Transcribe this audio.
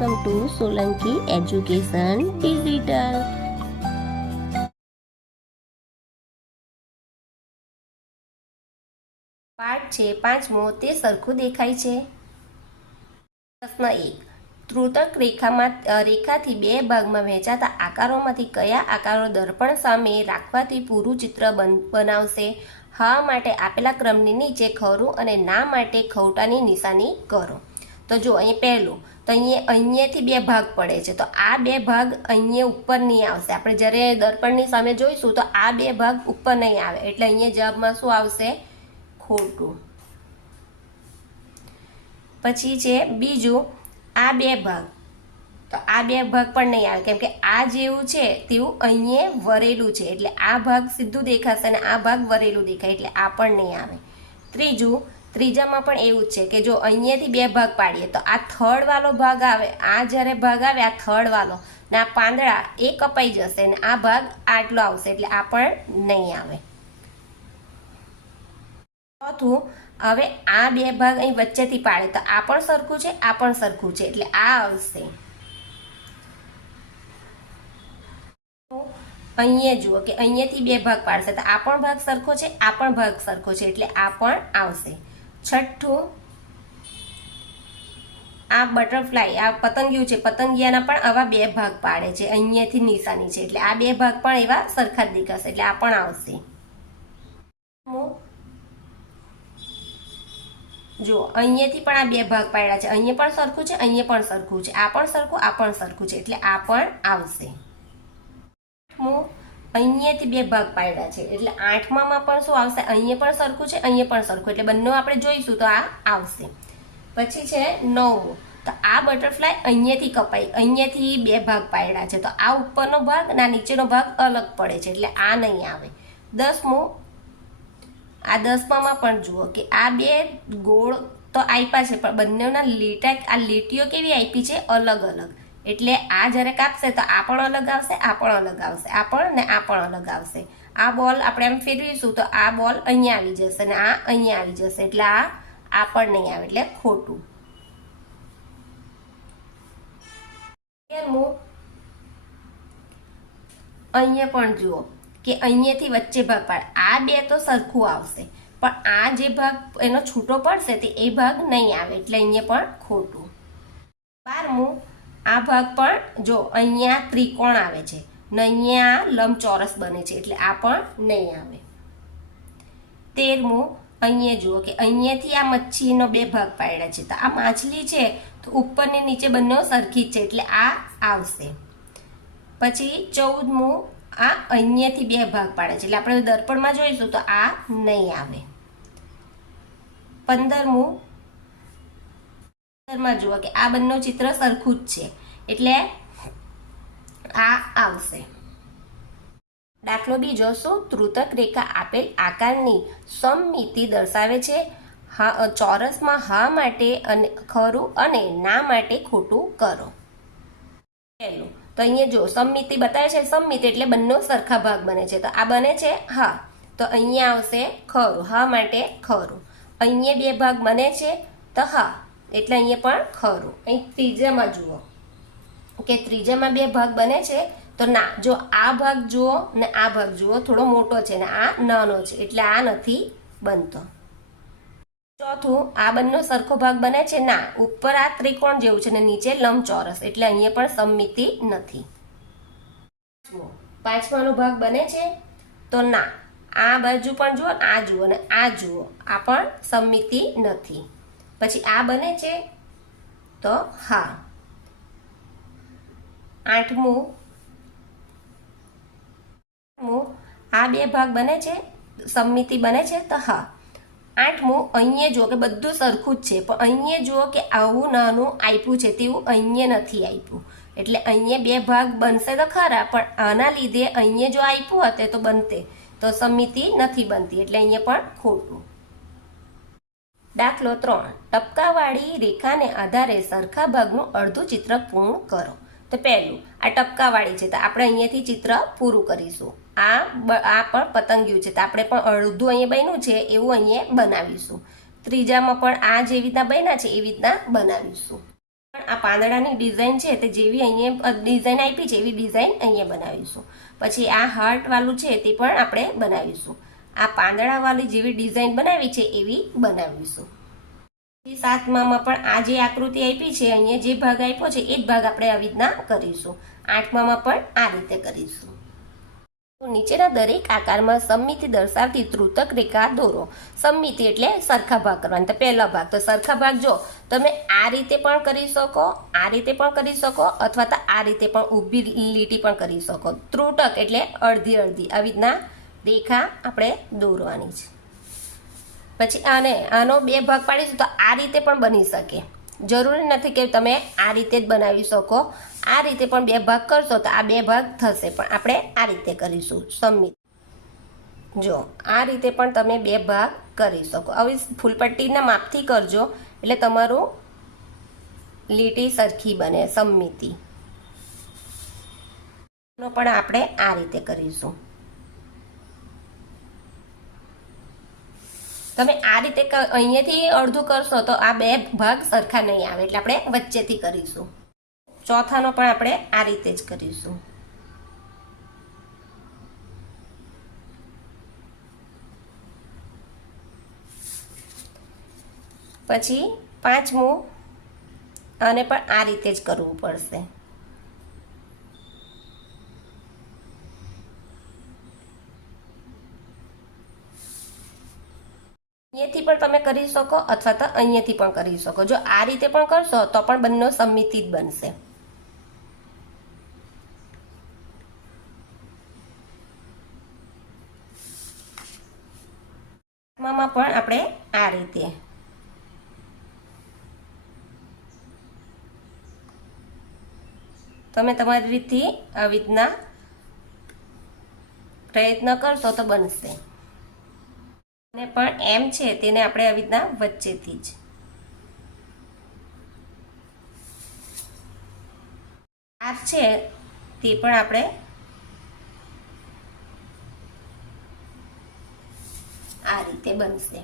Welcome to Solanki education digital. પાઠ છે પાંચમો, તે સરખું દેખાય છે. પ્રશ્ન 1. ત્રુટક રેખાથી બે ભાગમાં વહેંચાતા આકારોમાંથી કયા આકારો દર્પણ સામે રાખવાથી પૂરું ચિત્ર બનાવશે? હા માટે આપેલા ક્રમની નીચે ખરું અને ના માટે ખોટાની નિશાની કરો. તો જો અહીં પહેલું, તો અહીંયાથી બે ભાગ પડે છે, તો આ બે ભાગ અહીંયા ઉપર નહીં આવશે. આપણે જ્યારે દર્પણની સામે જોઈશું તો આ બે ભાગ ઉપર નહીં આવે, એટલે અહીંયા જવાબમાં શું આવશે? ખોટું. પછી છે બીજું, આ બે ભાગ, તો આ બે ભાગ પણ નહીં આવે, કેમ કે આ જેવું છે તેવું અહીંયા વરેલું છે, એટલે આ ભાગ સીધું દેખાશે અને આ ભાગ વરેલું દેખાય, એટલે આ પણ નહીં આવે. ત્રીજામાં પણ એવું જ છે કે જો અહીંયાથી બે ભાગ પાડીએ તો આ થર્ડ વાળો ભાગ આવે, આ જ્યારે ભાગ આવે આ થર્ડ વાળો ને આ પાંદડા એ કપાઈ જશે અને આ ભાગ આટલો આવશે, એટલે આ પણ નહીં આવે. ચોથું, હવે આ બે ભાગ અહીં વચ્ચેથી પાડે તો આ પણ સરખું છે, આ પણ સરખું છે, એટલે આ આવશે. અહીંયા જુઓ કે અહીંયાથી બે ભાગ પાડશે તો આ પણ ભાગ સરખો છે, આ પણ ભાગ સરખો છે, એટલે આ પણ આવશે. છઠ્ઠું, આ બટરફ્લાય, આ પતંગિયું છે, પતંગિયાના પણ આવા બે ભાગ પાડે છે, અહીંયાથી નિશાની છે, એટલે આ બે ભાગ પણ એવા સરખા જ દેખાશે, એટલે આ પણ આવશે. જો અહીંયાથી પણ આ બે ભાગ પાડ્યા છે, અહીંયા પણ સરખું છે, અહીંયા પણ સરખું છે, આ પણ સરખું, આ પણ સરખું છે, એટલે આ પણ આવશે. અહીંયાથી બે ભાગ પાડ્યા છે, એટલે આઠમામાં પણ શું આવશે? અહીંયા પણ સરખું છે, અહીંયા પણ સરખું, એટલે બંને આપણે જોઈશું તો આ આવશે. પછી છે નવમું, તો આ બટરફ્લાય અહીંયાથી કપાઈ, અહીંયાથી બે ભાગ પાડ્યા છે, તો આ ઉપરનો ભાગ અને આ નીચેનો ભાગ અલગ પડે છે, એટલે આ નહીં આવે. દસમું, આ દસમામાં પણ જુઓ કે આ બે ગોળ તો આપ્યા છે, પણ બંનેના આ લીટીઓ કેવી આપી છે? અલગ અલગ, એટલે આ જ્યારે કાપશે તો આ પણ અલગ આવશે, આ પણ અલગ આવશે, આ પણ ને આ પણ અલગ આવશે. આ બોલ આપણે એમ ફેરવીશું તો આ બોલ અહીંયા આવી જશે ને આ અહીંયા આવી જશે, એટલે આ પણ નહીં આવે, એટલે ખોટું. અહીંયા પણ જુઓ કે અહીંયાથી વચ્ચે ભાગ પાડે, આ બે તો સરખું આવશે, પણ આ જે ભાગ એનો છૂટો પડશે તે એ ભાગ નહીં આવે, એટલે અહીંયા પણ ખોટું. 12મું, આ ભાગ પણ જો અહીંયા ત્રિકોણ આવે છે ને અહીંયા લંબચોરસ બને છે, એટલે આ પણ નહીં આવે. 13મું, અહીંયા જુઓ કે અહીંયાથી આ મચ્છીનો બે ભાગ પાડ્યા છે, તો આ માછલી છે તો ઉપરની નીચે બંને સરખી જ છે, એટલે આ આવશે. પછી 14મું, આ અહીંયાથી બે ભાગ પાડે છે, એટલે આપણે દર્પણમાં જોઈશું તો આ નહીં આવે. 15મું, જુઓ કે આ બંને ચિત્ર સરખું જ છે, એટલે આ આવશે. દાખલો બીજો, શું ત્રુટક રેખા આપેલ આકારની સમમિતિ દર્શાવે છે? ચોરસમાં હા માટે અને ખરું અને ના માટે ખોટું કરો. પહેલું, તો અહીંયા જો સમમિતિ બતાવે છે, સમમિતિ એટલે બંને સરખા ભાગ બને છે, તો આ બને છે હા, તો અહીંયા આવશે ખરું, હા માટે ખરું. અહીંયા બે ભાગ બને છે તો હા, એટલે અહીંયા પણ ખરું. અહીં ત્રીજામાં જુઓ કે ત્રીજામાં બે ભાગ બને છે તો ના, જો આ ભાગ જુઓ ને આ ભાગ જુઓ થોડો મોટો છે ને આ નાનો છે, એટલે આ નથી બનતો. ચોથું, આ બંને સરખો ભાગ બને છે ના, ઉપર આ ત્રિકોણ જેવું છે ને નીચે લંબચોરસ, એટલે અહીંયા પણ સમમિતિ નથી. પાંચમાનો ભાગ બને છે તો ના, આ બાજુ પણ જુઓ, આ જુઓ ને આ જુઓ, આ પણ સમમિતિ નથી. પછી આ બને છે તો હા. આઠમું, આ બે ભાગ બને છે, સમમિતિ બને છે તો હા. આઠમું, અહીંયા જુઓ કે બધું સરખું જ છે, પણ અહીંયા જુઓ કે આવું નાનું આપ્યું છે તેવું અહીંયા નથી આપ્યું, એટલે અહીંયા બે ભાગ બનશે તો ખરા, પણ આના લીધે અહીંયા જો આપ્યું હોતે તો બનતે, તો સમમિતિ નથી બનતી, એટલે અહીંયા પણ ખોટું. દાખલો 3, ટપકાવાળી રેખાને આધારે સરખા ભાગનું અડધું ચિત્ર પૂર્ણ કરો. તો પહેલું, આ ટપકાવાળી છે તો આપણે અહીંયાથી ચિત્ર પૂરું કરીશું. આ પણ પતંગિયું છે તો આપણે પણ અડધું અહીંયા બન્યું છે એવું અહીંયા બનાવીશું. ત્રીજામાં પણ આ જેવી રીતના બન્યા છે એવી રીતના બનાવીશું. આ પાંદડાની ડિઝાઇન છે તે જેવી અહીંયા ડિઝાઇન આપી છે એવી ડિઝાઇન અહીંયા બનાવીશું. પછી આ હાર્ટ વાળું છે તે પણ આપણે બનાવીશું. આ પાંદડા વાળી જેવી ડિઝાઇન બનાવી છે એવી બનાવીશું. 7મામાં પણ આ જે આકૃતિ આપી છે અહીંયા જે ભાગ આપ્યો છે એ જ ભાગ આપણે આવી રીતના કરીશું. 8મામાં પણ આ રીતે કરીશું. નીચેના દરેક આકારમાં સમમિતિ દર્શાવતી ત્રુતક રેખા દોરો. સમમિતિ એટલે સરખા ભાગ કરવાના. તો પહેલો ભાગ તો સરખા ભાગ જો તમે આ રીતે પણ કરી શકો, આ રીતે પણ કરી શકો, અથવા તો આ રીતે પણ ઊભી લીટી પણ કરી શકો. ત્રુટક એટલે અડધી અડધી આવી રીતના રેખા આપણે દોરવાની છે. પછી આનો 2 ભાગ પાડીશું તો આ રીતે પણ બની શકે. જરૂરી નથી કે તમે આ રીતે જ બનાવી શકો. આ રીતે પણ 2 ભાગ કરશો તો આ 2 ભાગ થશે, પણ આપણે આ રીતે કરીશું સમમિતિ. જો આ રીતે પણ તમે 2 ભાગ કરી શકો. હવે ફૂલપટ્ટીના માપથી કરજો એટલે તમારું લીટી સરખી બને સમમિતિ. પણ આપણે આ રીતે કરીશું. તમે આ રીતે અહીંયાથી અડધું કરશો તો આ 2 ભાગ સરખા નહીં આવે, એટલે આપણે વચ્ચેથી કરીશું. ચોથાનો પણ આપણે આ રીતે જ કરીશું. પછી 5મું આને પણ આ રીતે જ કરવું પડશે. અહીંયાથી પણ તમે કરી શકો અથવા તો અહીંયાથી પણ કરી શકો. જો આ રીતે પણ કરશો તો પણ બંને સમમિતિ જ બનશે. આમાં પણ આપણે આ રીતે તમે તમારી રીતથી આવી રીતના પ્રયત્ન કરશો તો બનશે. અને પણ એમ છે તેને આપણે આવી રીતના વચ્ચેથી જ આ છે તે પણ આપણે આ રીતે બનશે.